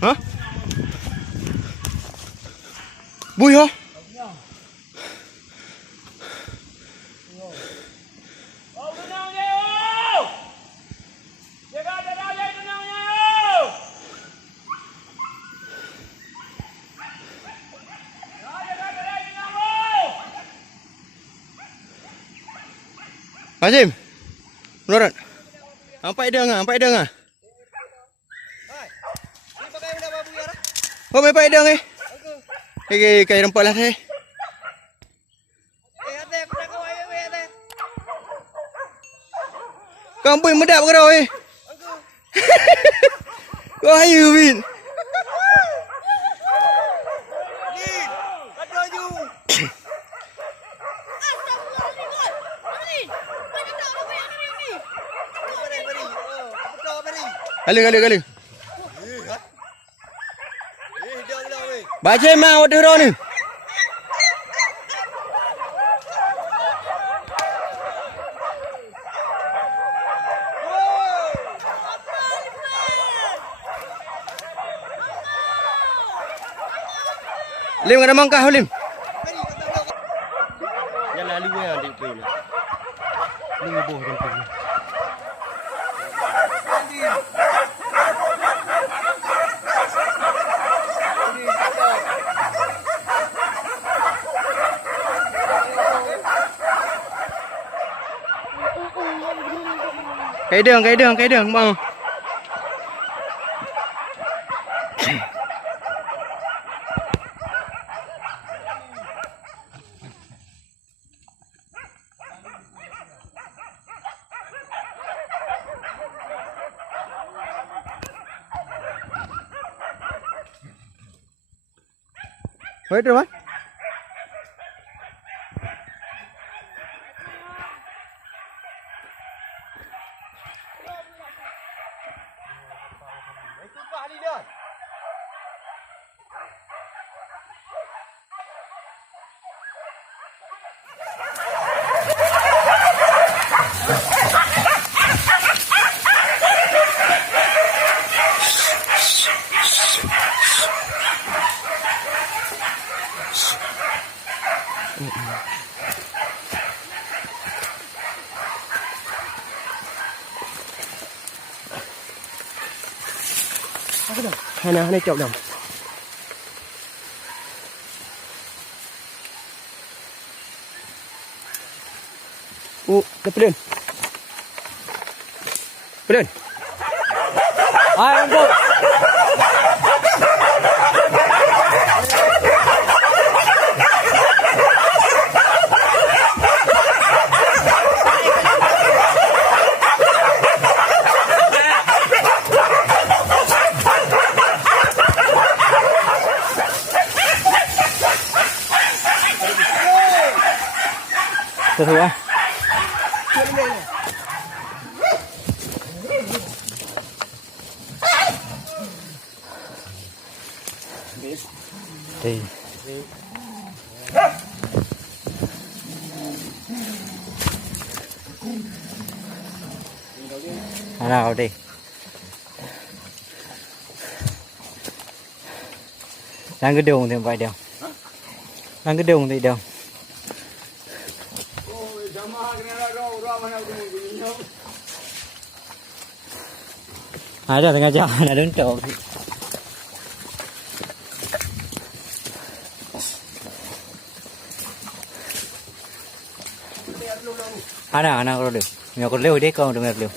Hả? Vui hả? Pak Jim, menurut, sampai dia ngah? Oh, may paidang eh. Kay rampa lah eh. Kampung medap ke dah eh. Kau ayu bin. Kali. Baca mah order ro ni. Lim ada mangkah Lim. Yang lalu yang di play ni. Lu boh kan tu. Cái đường băng. Wait rồi. Hai này chậu đồng. Ke Pelun. Hai, untuk. Từ từ anh. Đi. Nào đi. Đang cái đường thì vậy đều. Đang cái đường thì đều. Ada tengah jalan ada untuk. Anak kalau deh, nggak kerja deh kalau dengar deh.